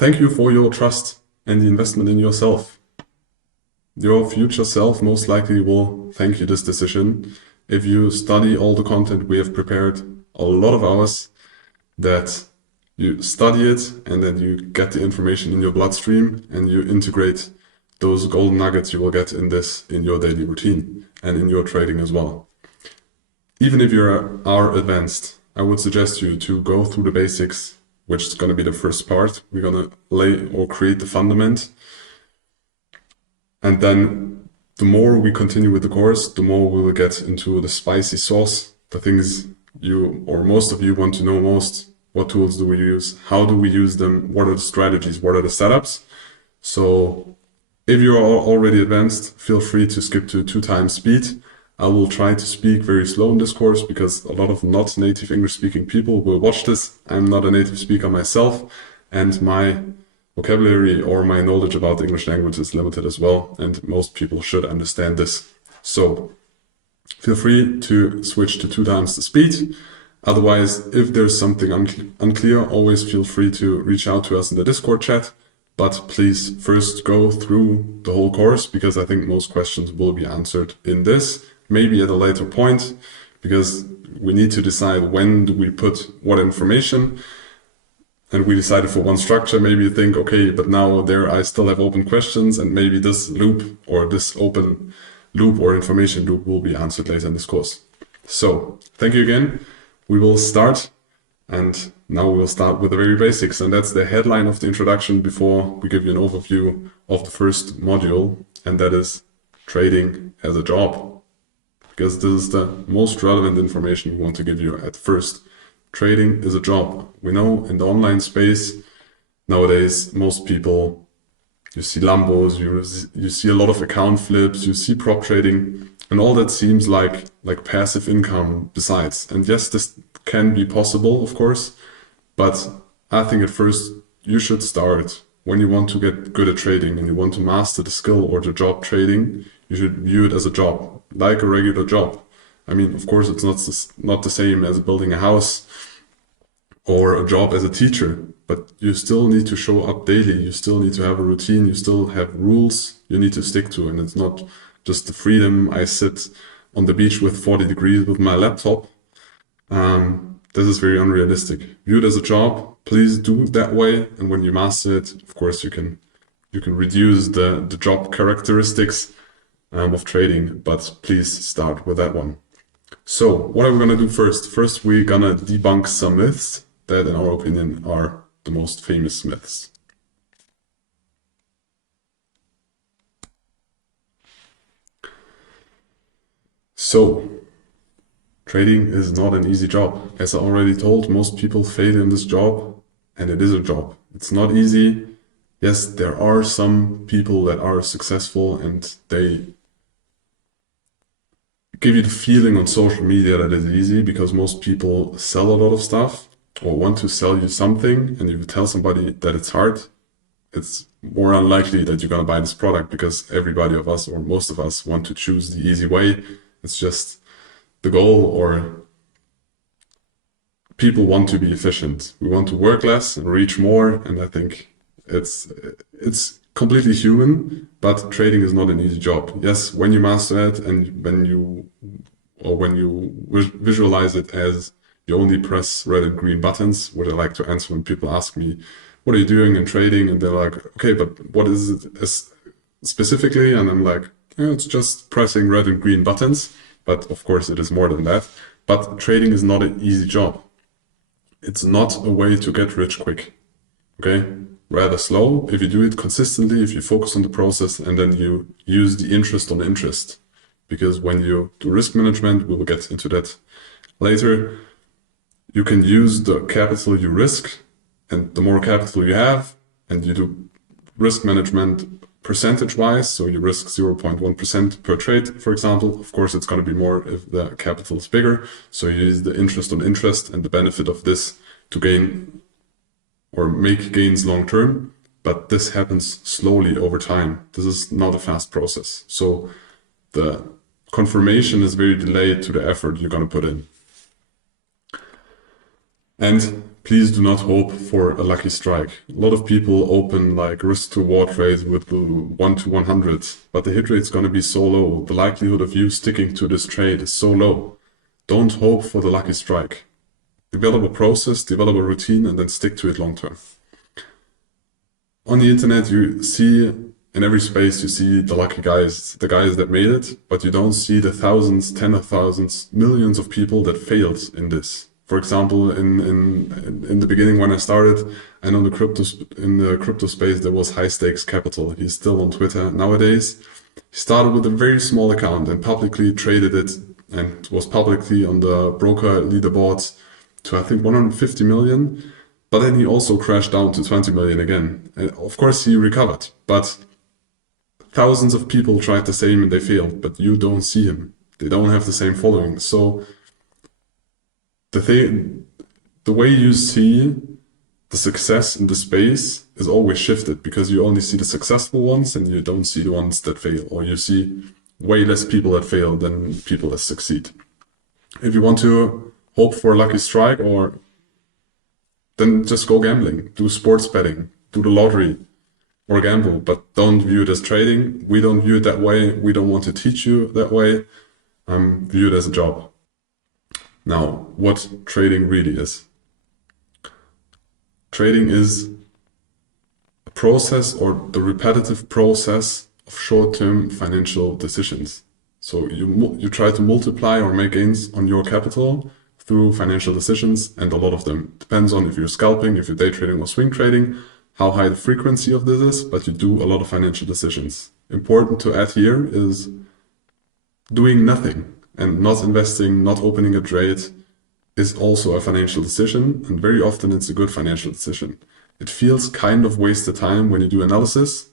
Thank you for your trust and the investment in yourself. Your future self most likely will thank you this decision if you study all the content we have prepared, a lot of hours, that you study it and then you get the information in your bloodstream and you integrate those golden nuggets you will get in your daily routine and in your trading as well. Even if you are advanced, I would suggest you to go through the basics, which is going to be the first part. We're going to lay or create the fundament. And then the more we continue with the course, the more we will get into the spicy sauce, the things you or most of you want to know most. What tools do we use? How do we use them? What are the strategies? What are the setups? So if you are already advanced, feel free to skip to 2x speed. I will try to speak very slow in this course because a lot of not native English speaking people will watch this. I'm not a native speaker myself, and my vocabulary or my knowledge about the English language is limited as well, and most people should understand this. So feel free to switch to 2x the speed. Otherwise, if there's something unclear, always feel free to reach out to us in the Discord chat. But please first go through the whole course, because I think most questions will be answered in this, maybe at a later point, because we need to decide when do we put what information. And we decided for one structure. Maybe you think, okay, but now there I still have open questions, and maybe this loop or this open loop or information loop will be answered later in this course. So thank you again. We will start, and now we will start with the very basics, and that's the headline of the introduction before we give you an overview of the first module, and that is trading as a job, because this is the most relevant information we want to give you at first. Trading is a job. We know in the online space nowadays, most people, you see Lambos, you see a lot of account flips, you see prop trading, and all that seems like passive income besides. And yes, this can be possible, of course, but I think at first you should start, when you want to get good at trading and you want to master the skill or the job trading, you should view it as a job, like a regular job. I mean, of course, it's not the same as building a house or a job as a teacher, but you still need to show up daily. You still need to have a routine. You still have rules you need to stick to. And it's not just the freedom. I sit on the beach with 40 degrees with my laptop. This is very unrealistic. View it as a job. Please do it that way. And when you master it, of course, you can reduce the job characteristics of trading, but please start with that one. So what are we going to do first? First, we're going to debunk some myths that, in our opinion, are the most famous myths. So, trading is not an easy job. As I already told, most people fail in this job, and it is a job. It's not easy. Yes, there are some people that are successful and they give you the feeling on social media that it's easy, because most people sell a lot of stuff or want to sell you something, and if you tell somebody that it's hard, it's more unlikely that you're going to buy this product, because everybody of us, or most of us, want to choose the easy way. It's just the goal, or people want to be efficient. We want to work less and reach more, and I think it's completely human, but trading is not an easy job. Yes, when you master it and when you visualize it as you only press red and green buttons, what I like to answer when people ask me, what are you doing in trading? And they're like, okay, but what is it specifically? And I'm like, it's just pressing red and green buttons. But of course it is more than that. But trading is not an easy job. It's not a way to get rich quick. Okay? Rather slow. If you do it consistently, if you focus on the process, and then you use the interest on interest. Because when you do risk management, we will get into that later, you can use the capital you risk, and the more capital you have, and you do risk management percentage-wise, so you risk 0.1% per trade, for example. Of course, it's going to be more if the capital is bigger. So you use the interest on interest and the benefit of this to gain or make gains long term. But this happens slowly over time. This is not a fast process. So the confirmation is very delayed to the effort you're going to put in. And please do not hope for a lucky strike. A lot of people open like risk to reward trades with the 1 to 100, but the hit rate is going to be so low. The likelihood of you sticking to this trade is so low. Don't hope for the lucky strike. Develop a process, develop a routine, and then stick to it long term. On the internet, you see in every space, you see the lucky guys, the guys that made it, but you don't see the thousands, tens of thousands, millions of people that failed in this. For example, in the beginning when I started, and on the crypto space, there was High Stakes Capital. He's still on Twitter nowadays. He started with a very small account and publicly traded it, and was publicly on the broker leaderboards to I think 150 million. But then he also crashed down to 20 million again. And of course, he recovered, but thousands of people tried the same and they failed, but you don't see him. They don't have the same following. So the way you see the success in the space is always shifted, because you only see the successful ones and you don't see the ones that fail, or you see way less people that fail than people that succeed. If you want to hope for a lucky strike, or then just go gambling, do sports betting, do the lottery, or gamble, but don't view it as trading. We don't view it that way. We don't want to teach you that way. View it as a job. Now, what trading really is. Trading is a process, or the repetitive process of short-term financial decisions. So you try to multiply or make gains on your capital through financial decisions, and a lot of them. Depends on if you're scalping, if you're day trading or swing trading, how high the frequency of this is, but you do a lot of financial decisions. Important to add here is doing nothing and not investing, not opening a trade is also a financial decision, and very often it's a good financial decision. It feels kind of wasted time when you do analysis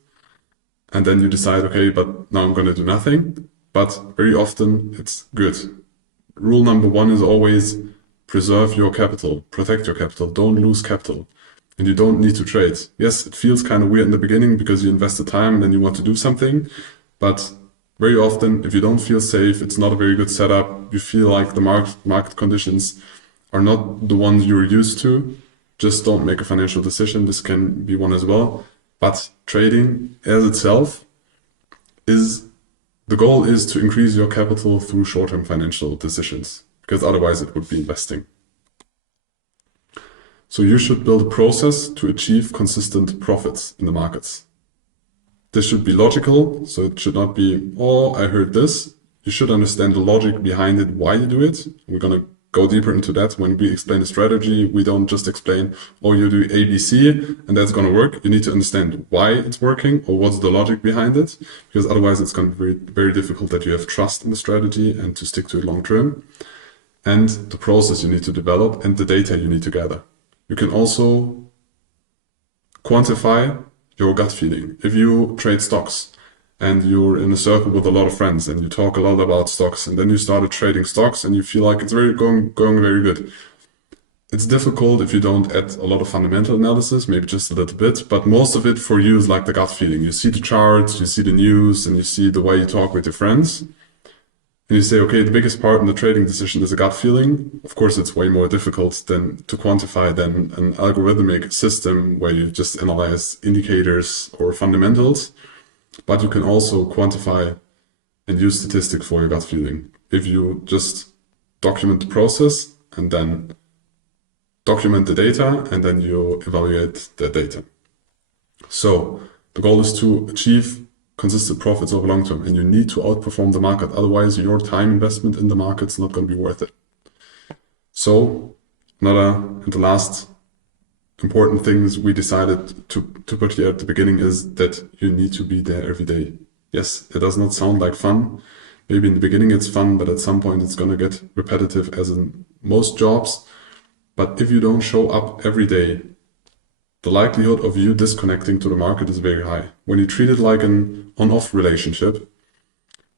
and then you decide, okay, but now I'm going to do nothing, but very often it's good. Rule number one is always preserve your capital, protect your capital, don't lose capital. And you don't need to trade. Yes, it feels kind of weird in the beginning because you invest the time and then you want to do something. But very often, if you don't feel safe, it's not a very good setup, you feel like the market conditions are not the ones you're used to, just don't make a financial decision. This can be one as well. But trading as itself the goal is to increase your capital through short-term financial decisions, because otherwise it would be investing. So you should build a process to achieve consistent profits in the markets. This should be logical, so it should not be, oh, I heard this. You should understand the logic behind it, why you do it. We're going to go deeper into that when we explain the strategy. We don't just explain, oh, you do ABC and that's going to work. You need to understand why it's working, or what's the logic behind it, because otherwise it's going to be very, very difficult that you have trust in the strategy and to stick to it long term. And the process you need to develop and the data you need to gather. You can also quantify your gut feeling. If you trade stocks and you're in a circle with a lot of friends and you talk a lot about stocks, and then you started trading stocks and you feel like it's going very good. It's difficult if you don't add a lot of fundamental analysis, maybe just a little bit, but most of it for you is like the gut feeling. You see the charts, you see the news, and you see the way you talk with your friends. And you say, okay, the biggest part in the trading decision is a gut feeling. Of course, it's way more difficult than to quantify than an algorithmic system where you just analyze indicators or fundamentals. But you can also quantify and use statistics for your gut feeling. If you just document the process and then document the data and then you evaluate the data. So the goal is to achieve consistent profits over long term, and you need to outperform the market. Otherwise, your time investment in the market is not going to be worth it. So and the last important things we decided to put here at the beginning is that you need to be there every day. Yes, it does not sound like fun. Maybe in the beginning it's fun, but at some point it's going to get repetitive, as in most jobs. But if you don't show up every day, the likelihood of you disconnecting to the market is very high. When you treat it like an on-off relationship,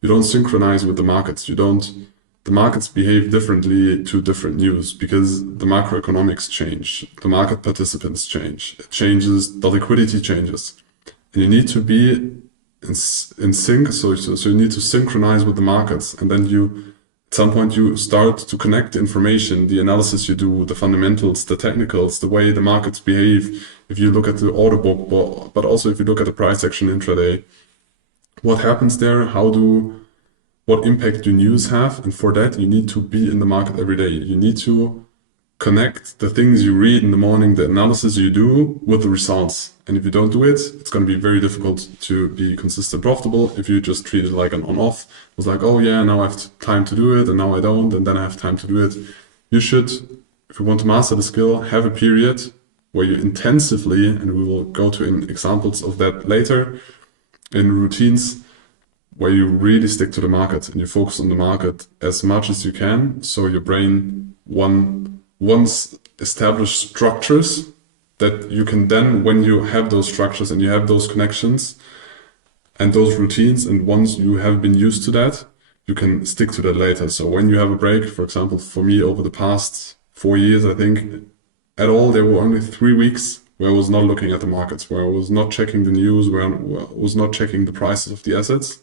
you don't synchronize with the markets. The markets behave differently to different news because the macroeconomics change, the market participants change, it changes, the liquidity changes. And you need to be in sync, so you need to synchronize with the markets, and then you At some point you start to connect the information, the analysis you do, the fundamentals, the technicals, the way the markets behave. If you look at the order book, but also if you look at the price action intraday, what happens there? What impact do news have? And for that, you need to be in the market every day. You need to connect the things you read in the morning, the analysis you do, with the results. And if you don't do it, it's going to be very difficult to be consistent profitable if you just treat it like an on-off. It's like, oh yeah, now I have time to do it, and now I don't, and then I have time to do it. You should, if you want to master the skill, have a period where you intensively, and we will go to examples of that later, in routines, where you really stick to the market and you focus on the market as much as you can. So your brain once established structures that you can then, when you have those structures and you have those connections and those routines, and once you have been used to that, you can stick to that later. So when you have a break, for example, for me over the past 4 years, I think at all, there were only 3 weeks where I was not looking at the markets, where I was not checking the news, where I was not checking the prices of the assets.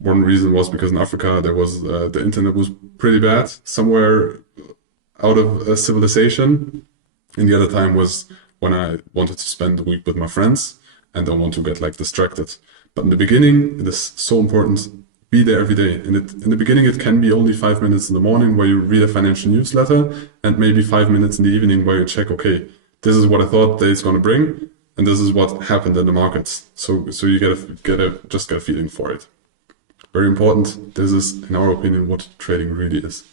One reason was because in Africa there was the internet was pretty bad, somewhere out of civilization. And the other time was when I wanted to spend the week with my friends and don't want to get like distracted. But in the beginning, it is so important. Be there every day. And in the beginning, it can be only 5 minutes in the morning where you read a financial newsletter, and maybe 5 minutes in the evening where you check, okay, this is what I thought the day is going to bring, and this is what happened in the markets. So you get a feeling for it. Very important. This is, in our opinion, what trading really is.